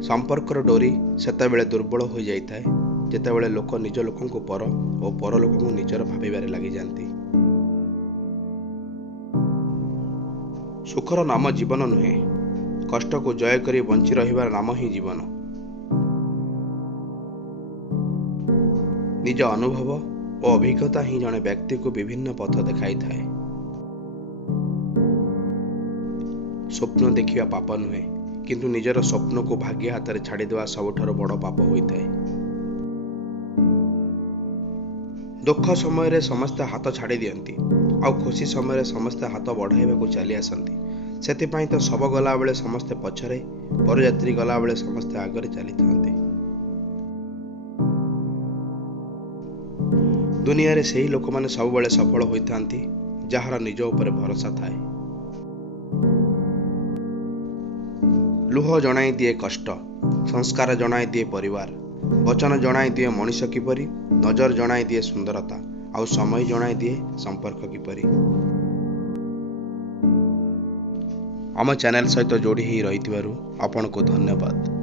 संपर्कर डोरी सेतेबेले दुर्बल हो जाइए जेतेबेले लोक निज लोक पर और पर लोक निजर भाविबारे लगी जाती। सुखर नाम जीवन नुहे, कष्ट को जय करी बंची रहिबार नाम ही जीवन। निज अनुभव और अभिज्ञता ही जड़े व्यक्ति को विभिन्न पथ देखाई थाए। स्वप्न देखिया पाप नुहे, किंतु निजर स्वप्न को भाग्य हाथ में छाड़देवा सबुठार बड़ पाप होता है। दुख समय समस्ते हाथ छाड़ी दियंती, आउ खुशी समय समस्ते हाथ बढ़ाइबा को चली आसती। सेतिपाई तो शव गला बेले समस्ते पछरे, बरयात्री गला बेले समस्ते आगरे चली थांते। दुनिया रे सही लोक माने सब बेले सफल होइथांती जहार निज ऊपर भरोसा थाए। लुह जणाई दिए कष्ट, संस्कार जणाई दिए परिवार, वचन जणाई दिए मनीष किपरि, नजर जणाई दिए सुंदरता, आउ समय जणाई दिए संपर्क किपरि। आम चैनल सहित जोड़ी ही रही आपन को धन्यवाद।